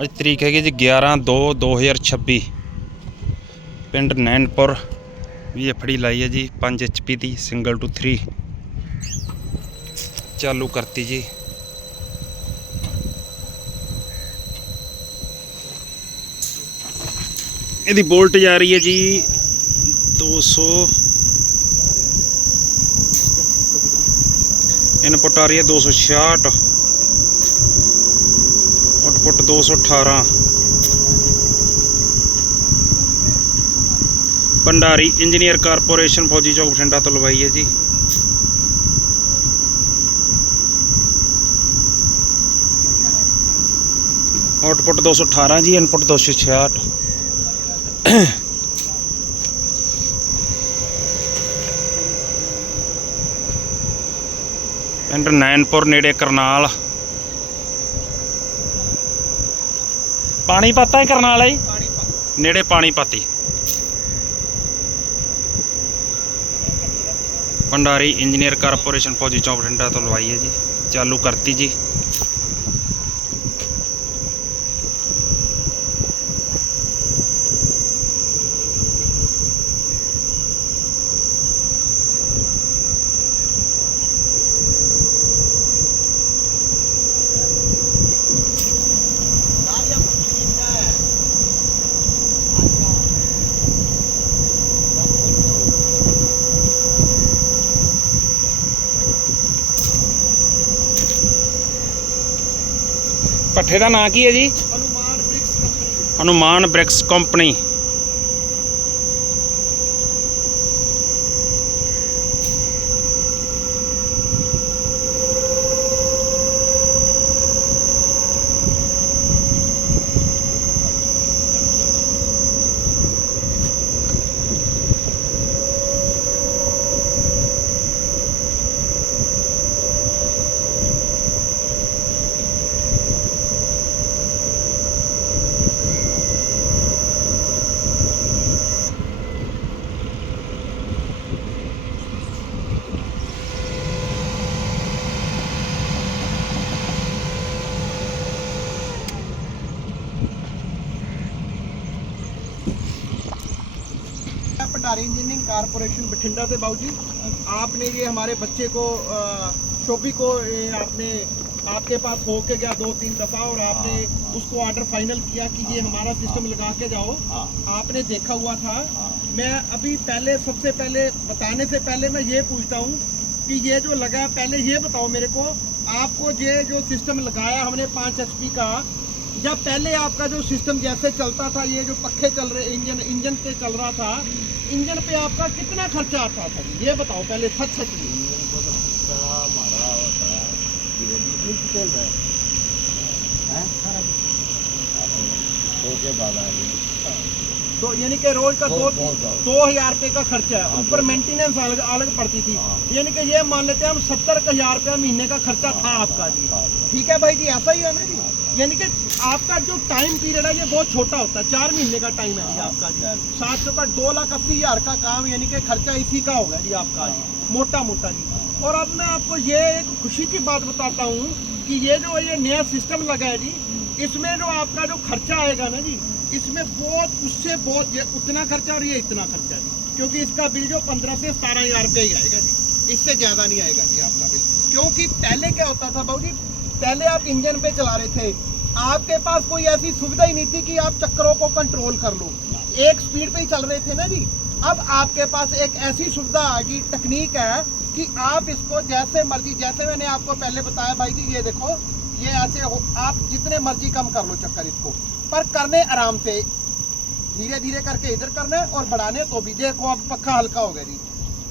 ਅੱਜ ਤਰੀਕ ਹੈਗੀ ਜੀ 11/2/2026। ਪਿੰਡ ਨੈਣਪੁਰ ਵੀ ਫੜੀ ਲਾਈ ਹੈ ਜੀ 5 HP ਦੀ ਸਿੰਗਲ ਟੂ 3 ਚਾਲੂ ਕਰਤੀ ਜੀ। ਇਹਦੀ ਬੋਲਟ ਜਾ ਰਹੀ ਹੈ ਜੀ 200, इनपुट आ रही है 266, आउटपुट 218। भंडारी इंजीनियर कारपोरेशन फौजी चौक बठिंडा तो लवाई है जी। आउटपुट 218 जी, इनपुट 266। पिंड नैनपुर नेड़े करनाल, पानीपत है करनाल है नेड़े पानीपत। भंडारी इंजीनियर कारपोरेशन फौजी चौक बठिंडा तो लवाई है जी, चालू करती जी। भट्ठे का नाम की है जी? Hanuman bricks company. Bhandari engineering corporation Bathinda से बाबू जी, आपने ये हमारे बच्चे को शोभी को आपने आपके पास हो के गया 2-3 दफ़ा और आपने उसको ऑर्डर फाइनल किया कि ये हमारा सिस्टम लगा के जाओ। आपने देखा हुआ था। मैं अभी पहले सबसे पहले बताने से पहले मैं ये पूछता हूँ कि ये जो लगा, पहले ये बताओ मेरे को, आपको ये जो सिस्टम लगाया हमने 5 HP का, जब पहले आपका जो सिस्टम जैसे चलता था, ये जो पक्खे चल रहे इंजन पे चल रहा था, इंजन पे आपका कितना खर्चा आता था ये बताओ पहले सच सच। हमारा होता है चल रहा है तो यानी कि रोज का 2,000 रुपये का खर्चा है, ऊपर मेंटेनेंस अलग पड़ती थी। यानी कि ये मान लेते हैं हम 70,000 रुपया महीने का खर्चा था आपका जी। ठीक है भाई जी, ऐसा ही है ना जी। यानी कि आपका जो टाइम पीरियड है ये बहुत छोटा होता है, 4 महीने का टाइम है जी आपका जी। 700 का 2,80,000 का काम, यानी कि खर्चा इसी का होगा जी आपका जी, मोटा मोटा जी। और अब मैं आपको ये एक खुशी की बात बताता हूँ कि ये जो ये नया सिस्टम लगा है जी, इसमें जो आपका जो खर्चा आएगा ना जी, इसमें बहुत उससे बहुत उतना खर्चा और ये इतना खर्चा जी, क्योंकि इसका बिल जो 15 से 17,000 रुपये ही आएगा जी, इससे ज़्यादा नहीं आएगा जी आपका बिल। क्योंकि पहले क्या होता था बाबू जी, पहले आप इंजन पे चला रहे थे, आपके पास कोई ऐसी सुविधा ही नहीं थी कि आप चक्करों को कंट्रोल कर लो, एक स्पीड पे ही चल रहे थे ना जी। अब आपके पास एक ऐसी सुविधा आ गई, टेक्निक है कि आप इसको जैसे मर्जी, जैसे मैंने आपको पहले बताया भाई जी, ये देखो ये ऐसे हो, आप जितने मर्जी कम कर लो चक्कर इसको, पर करने आराम से, धीरे धीरे करके इधर करना है और बढ़ाने तो भी। देखो अब पक्का हल्का हो गया जी,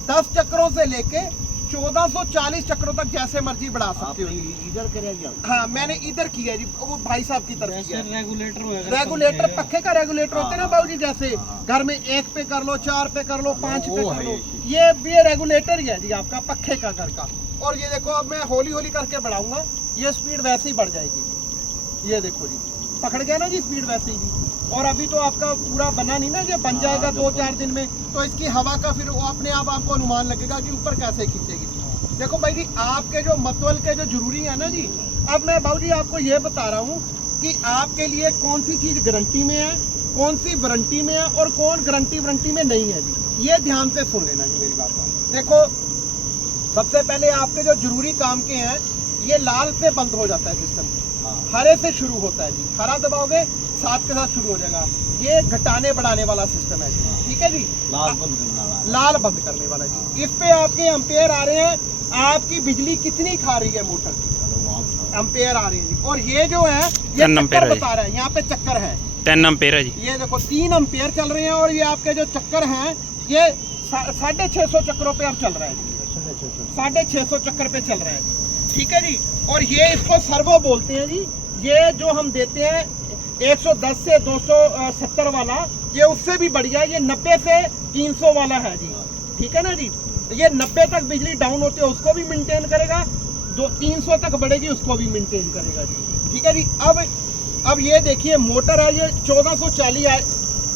10 चक्करों से लेके 1440 चक्रों तक जैसे मर्जी बढ़ा सकते हो। इधर करेंगे? हाँ मैंने इधर किया जी, वो भाई साहब की तरफ किया। रेगुलेटर पक्के का रेगुलेटर होते हैं ना बाबू जी, जैसे घर में 1 पे कर लो, 4 पे कर लो, 5 पे कर लो, ये रेगुलेटर ही है जी आपका पक्के का घर का। और ये देखो अब मैं हौली हौली करके बढ़ाऊंगा, ये स्पीड वैसे ही बढ़ जाएगी। ये देखो जी, पकड़ गया ना जी स्पीड वैसे ही जी। और अभी तो आपका पूरा बना नहीं ना, ये बन जाएगा 2-4 दिन में, तो इसकी हवा का फिर वो अपने आप आपको अनुमान लगेगा कि ऊपर कैसे खींचेगी। देखो भाई जी, आपके जो मतवल के जो जरूरी है ना जी, अब मैं बाबू जी आपको ये बता रहा हूँ कि आपके लिए कौन सी चीज़ गारंटी में है, कौन सी वारंटी में है और कौन गारंटी वारंटी में नहीं है जी। ये ध्यान से सुन लेना जी मेरी बात। देखो सबसे पहले आपके जो जरूरी काम के हैं, ये लाल से बंद हो जाता है सिस्टम, हरे से शुरू होता है जी। हरा दबाओगे 7 के साथ शुरू हो जाएगा। ये घटाने बढ़ाने वाला सिस्टम है जी, ठीक है जी। लाल बंद करने वाला, लाल बंद करने वाला जी। इस पे आपके एम्पेयर आ रहे हैं, आपकी बिजली कितनी खा रही है मोटर की, एम्पेयर आ रही है जी। और ये जो है ये 10 एम्पेयर चक्कर है जी। बता रहा है, यहाँ पे चक्कर है 10 एम्पेयर है जी। ये देखो 3 एम्पेयर चल रहे हैं और ये आपके जो चक्कर हैं ये 650 चक्करों पे अब चल रहा है जी। 650 चक्कर पे चल रहा है जी, ठीक है जी। और ये इसको सर्वो बोलते हैं जी। ये जो हम देते हैं 110 से 270 वाला, ये उससे भी बढ़िया, ये 90 से 300 वाला है जी, ठीक है ना जी। ये 90 तक बिजली डाउन होती है उसको भी मेंटेन करेगा, जो 300 तक बढ़ेगी उसको भी मेंटेन करेगा जी, ठीक है जी। अब ये देखिए मोटर है, ये 1440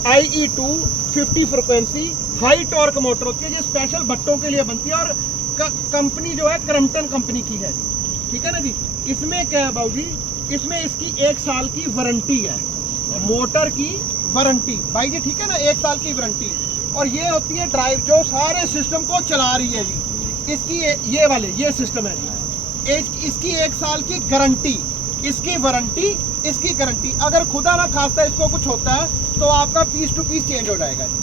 IE2 50 frequency high torque motor होती है। ये स्पेशल भट्टों के लिए बनती है और कंपनी जो है क्रम्पटन कंपनी की है, ठीक है ना जी। इसमें क्या है बाबूजी, इसमें इसकी 1 साल की वारंटी है, मोटर की वारंटी भाई जी, ठीक है ना, 1 साल की वारंटी। और ये होती है ड्राइव जो सारे सिस्टम को चला रही है जी। इसकी ये वाले ये सिस्टम है जी। इसकी 1 साल की गारंटी, इसकी वारंटी, इसकी गारंटी। अगर खुदा ना खास्ता इसको कुछ होता है तो आपका पीस टू पीस चेंज हो जाएगा जी,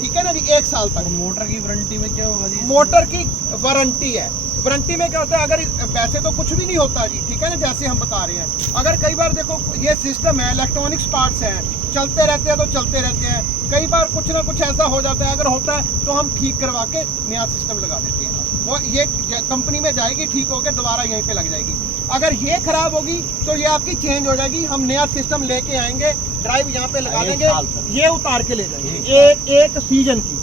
ठीक है ना जी, 1 साल तक। मोटर की वारंटी में क्या होगा जी? मोटर की वारंटी है। वारंटी में क्या होता है, अगर वैसे तो कुछ भी नहीं होता जी, ठीक है ना, जैसे हम बता रहे हैं। अगर कई बार देखो ये सिस्टम है, इलेक्ट्रॉनिक्स पार्ट्स हैं, चलते रहते हैं तो चलते रहते हैं। कई बार कुछ ना कुछ ऐसा हो जाता है, अगर होता है तो हम ठीक करवा के नया सिस्टम लगा देते हैं। वो ये कंपनी में जाएगी, ठीक होकर दोबारा यहीं पे लग जाएगी। अगर ये खराब होगी तो ये आपकी चेंज हो जाएगी, हम नया सिस्टम लेके आएंगे, ड्राइव यहाँ पे लगा देंगे, ये उतार के ले जाएंगे। एक सीजन की,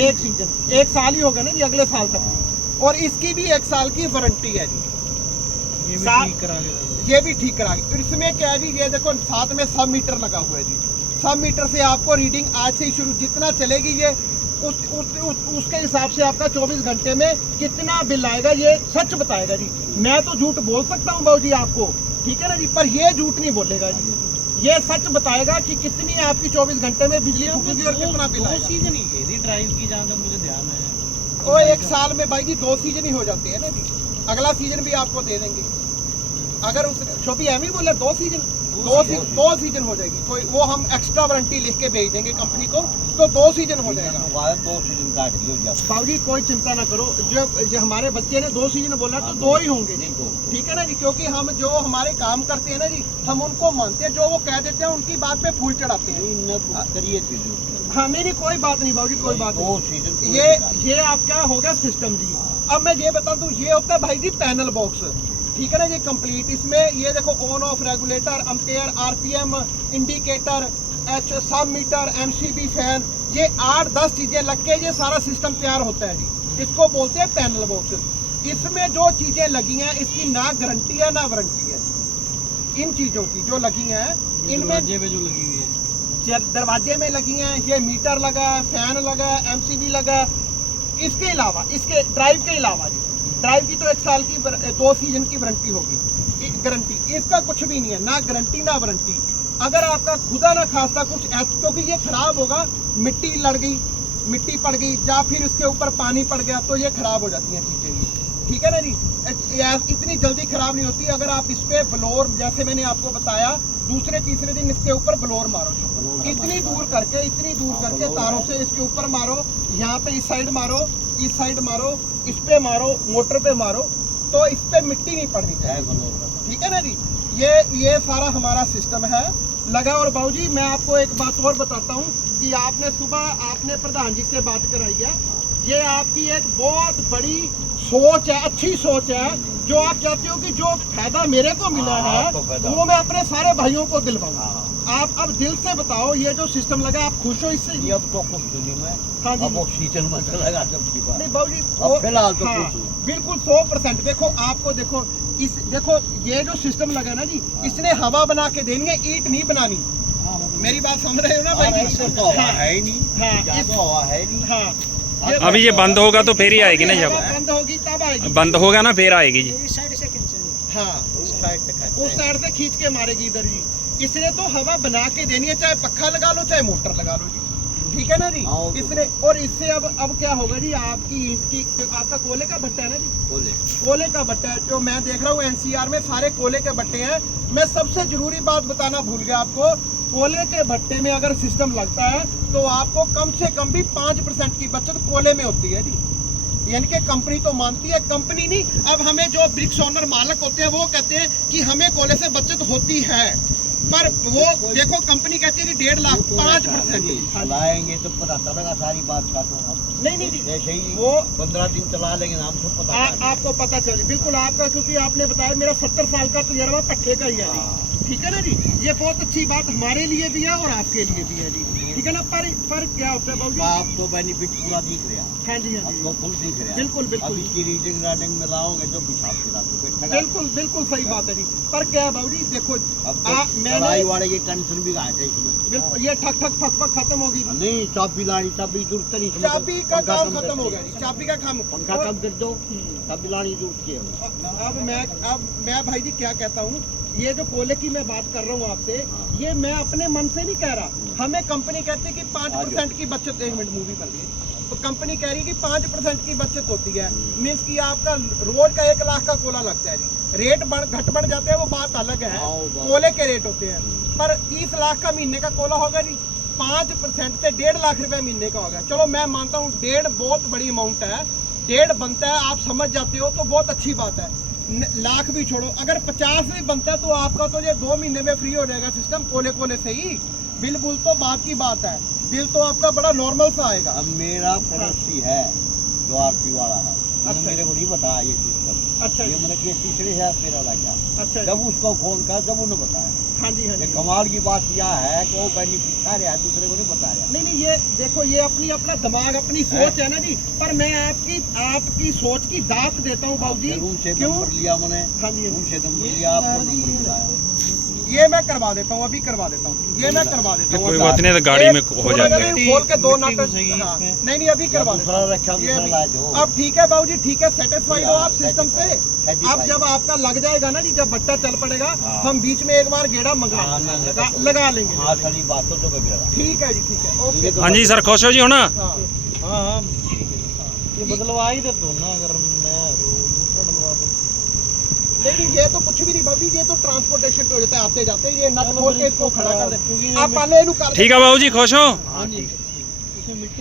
एक सीजन 1 साल ही होगा ना जी, अगले साल तक। और इसकी भी 1 साल की वारंटी है जी, ये भी ठीक करा के। इसमें क्या है जी, ये देखो साथ में सब मीटर लगा हुआ है जी। सब मीटर से आपको रीडिंग आज से ही शुरू, जितना चलेगी ये उसके हिसाब से आपका 24 घंटे में कितना बिल आएगा ये सच बताएगा जी। मैं तो झूठ बोल सकता हूँ बाबू जी आपको, ठीक है ना जी, पर ये झूठ नहीं बोलेगा जी, ये सच बताएगा कि कितनी आपकी 24 घंटे में बिजली फूकेगी और कितना बिल आएगा। सीजन ही है ड्राइव की, जहाँ तक मुझे ध्यान है। वो 1 साल में भाई जी 2 सीजन ही हो जाते हैं ना जी, अगला सीजन भी आपको दे देंगे। अगर उस शोभी एम ही बोले 2 सीजन हो जाएगी, कोई वो हम एक्स्ट्रा वारंटी लिख के भेज देंगे कंपनी को, तो 2 सीजन हो जाएगा। 2 सीजन काट लियो बाबू जी कोई चिंता ना करो, जो हमारे बच्चे ने 2 सीजन बोला तो 2 ही होंगे, ठीक है ना जी। क्योंकि हम जो हमारे काम करते हैं ना जी, हम उनको मानते हैं, जो वो कह देते हैं उनकी बात पे फूल चढ़ाते हैं। करिए हाँ नहीं कोई बात नहीं बाबू जी, कोई बात नहीं। ये आपका होगा सिस्टम जी। अब मैं ये बता दूं, ये होता है भाई जी पैनल बॉक्स, ठीक है ना, ये कंप्लीट। इसमें ये देखो on off regulator, ampere, RPM indicator, सब मीटर, MCB फैन, ये 8-10 चीजें लग के ये सारा सिस्टम तैयार होता है जी। इसको बोलते हैं पैनल बॉक्स। इसमें जो चीजें लगी हैं इसकी ना गारंटी है ना वारंटी है। इन चीजों की जो लगी हैं, इनमें जो लगी हुई है दरवाजे में लगी हैं, ये मीटर लगा, फैन लगा, MCB लगा। इसके अलावा, इसके ड्राइव के अलावा जी, ड्राइव की तो 1 साल की 2 सीजन की वारंटी होगी, गारंटी। इसका कुछ भी नहीं है, ना गारंटी ना वारंटी। अगर आपका खुदा ना खास्ता कुछ क्योंकि ये खराब होगा, मिट्टी लड़ गई, मिट्टी पड़ गई, या फिर इसके ऊपर पानी पड़ गया तो ये खराब हो जाती हैं चीज़ें, ठीक है ना जी। इतनी जल्दी खराब नहीं होती। अगर आप इस पे ब्लोर, जैसे मैंने आपको बताया, दूसरे तीसरे दिन इसके ऊपर ब्लोर मारो, इतनी दूर करके तारों से इसके ऊपर मारो, यहाँ पे इस साइड मारो, इस साइड मारो, इस पे मारो, मोटर पे मारो, तो इस पे मिट्टी नहीं पड़नी चाहिए, ठीक है ना जी। ये सारा हमारा सिस्टम है लगा। और बाबूजी मैं आपको एक बात और बताता हूँ कि आपने सुबह आपने प्रधान जी से बात कराई है, ये आपकी एक बहुत बड़ी सोच है, अच्छी सोच है, जो आप चाहते हो कि जो फायदा मेरे को मिला है वो मैं अपने सारे भाइयों को दिलवाऊं। आप अब दिल से बताओ, ये जो सिस्टम लगा आप खुश हो इससे? अब तो खुश नहीं मैं, हाँ जी, अब वो सीजन में चलेगा सबकी बात। नहीं बाबूजी फिलहाल तो हाँ, खुश हूँ बिल्कुल 100%। देखो आपको देखो देखो ये जो सिस्टम लगा ना जी, इसने हवा बना के देनी है, ईंट नहीं बनानी। मेरी बात समझ रहे हो ना भाई जी? तो हवा है ही नहीं, हाँ, तो हवा है नहीं। हाँ, अभी ये बंद होगा तो फिर ही आएगी ना, जब बंद होगी तब आएगी, बंद होगा ना फिर आएगी जी। हाँ साइड तक है। उस साइड से खींच के मारेगी इधर जी। इसने तो हवा बना के देनी है, चाहे पक्खा लगा लो चाहे मोटर लगा लो जी, ठीक है ना जी। हाँ, इसने और इससे अब क्या होगा जी, आपकी ईंट की, आपका कोयले का भट्टा है ना जी, बोले कोयले का भट्टा है। जो मैं देख रहा हूँ एनसीआर में सारे कोयले के भट्टे हैं। मैं सबसे जरूरी बात बताना भूल गया आपको, कोयले के भट्टे में अगर सिस्टम लगता है तो आपको कम से कम भी 5% की बचत कोयले में होती है जी। यानी कि कंपनी तो मानती है, कंपनी नहीं, अब हमें जो ब्रिक्स ओनर मालक होते हैं वो कहते हैं कि हमें कोयले से बचत होती है, पर वो देखो कंपनी कहती है कि 1.5 लाख 5%। चलाएंगे तो पता चलेगा सारी बात का। तो हम नहीं जी, जैसे ही वो 15 दिन चला लेंगे ना, हमको पता आपको पता चले बिल्कुल आपका, क्योंकि आपने बताया मेरा 70 साल का तजर्बा पट्टे का ही है जी, ठीक है ना जी। ये बहुत अच्छी बात हमारे लिए भी है और आपके लिए भी है जी, ठीक है ना। पर क्या होता है बाबू जी, आपको बेनिफिट पूरा दिख रहा है। हाँ जी हाँ आपको जी, फुल दिख रहा है। बिल्कुल बिल्कुल अब इसकी रीडिंग राइडिंग में लाओगे जो हिसाब किताब से बैठेगा। बिल्कुल बिल्कुल सही बात है जी। पर क्या है बाबू जी, देखो अब तो मैंने लड़ाई वाले की टेंशन भी घाटे इसमें। बिल्कुल ये ठक ठक फक फक खत्म होगी जी। नहीं, चाबी लानी, चाबी जरूरत नहीं इसमें। चाबी का पंखा काम कम खत्म कर हो दो। गया जी, चाबी का काम। पंखा कम कर दो, चाबी लानी जरूरत की है। अब मैं भाई जी क्या कहता हूँ, ये जो कोयले की मैं बात कर रहा हूँ आपसे, ये मैं अपने मन से नहीं कह रहा। हमें कंपनी कहती है कि 5% की बचत, 1 मिनट मूवी कर लिए, तो कंपनी कह रही है कि 5% की बचत होती है। मीन्स कि आपका रोज का 1 लाख का कोयला लगता है जी। रेट घट बढ़ जाते हैं वो बात अलग है, कोयले के रेट होते हैं। पर 30 लाख का महीने का कोयला होगा जी, 5% से 1.5 लाख रुपए महीने का होगा। चलो मैं मानता हूँ 1.5 बहुत बड़ी अमाउंट है, 1.5 बनता है, आप समझ जाते हो तो बहुत अच्छी बात है। लाख भी छोड़ो, अगर 50 भी बनता है तो आपका तो ये 2 महीने में फ्री हो जाएगा सिस्टम, कोले से ही। बिल बुल तो बात की बात है, बिल तो आपका बड़ा नॉर्मल सा आएगा। अब मेरा पड़ोसी है जो आरती वाला है, मैंने अच्छा। मेरे को नहीं बताया ये सिस्टम। अच्छा ये जी, मैंने कि तीसरे है मेरा लगा। अच्छा जी, जब उसको फोन कर, जब उन्होंने बताया। हाँ जी हाँ ये जी। कमाल की बात यह है कि वो बेनिफिट खा रहा है, दूसरे को नहीं बता रहा। नहीं ये देखो, ये अपना दिमाग, अपनी सोच है ना जी। पर मैं आपकी सोच की दात देता हूँ बाबू जी। उनसे क्यों? नंबर लिया मैंने, हाँ जी, उनसे नंबर लिया, आपको नंबर मिलाया। ये मैं करवा देता हूँ, अभी करवा देता हूँ, ये मैं करवा देता हूँ। कोई बात नहीं, तो गाड़ी में हो जाता है। खोल के 2 नट, हाँ, नहीं अभी करवा देता दूसरा हूँ। रखा, ये दूसरा अभी- ला दो। अब ठीक है बाबू जी, ठीक है, सेटिस्फाइड हो आप सिस्टम से। Satisfied। अब जब आपका लग जाएगा ना जी, जब बट्टा चल पड़ेगा, हाँ। हम बीच में एक बार गेड़ा मंगा हाँ, ना, लगा लेंगे। हाँ, सारी बात तो कभी लगा। ठीक है जी, ठीक है, ओके। हाँ जी सर, खुश हो जी होना। हाँ हाँ ये बदलवा ही दे दो ना, अगर मैं दूसरा डलवा दूँ। नहीं ये तो कुछ भी नहीं बाबू जी, ये तो ट्रांसपोर्टेशन पे हो जाता है, आते जाते ये नट खोल के इसको खड़ा कर दे। आप पहले इनू कर ठीक है बाबू जी, खुश हो। हाँ, ठीक है। इसमें मिट्टी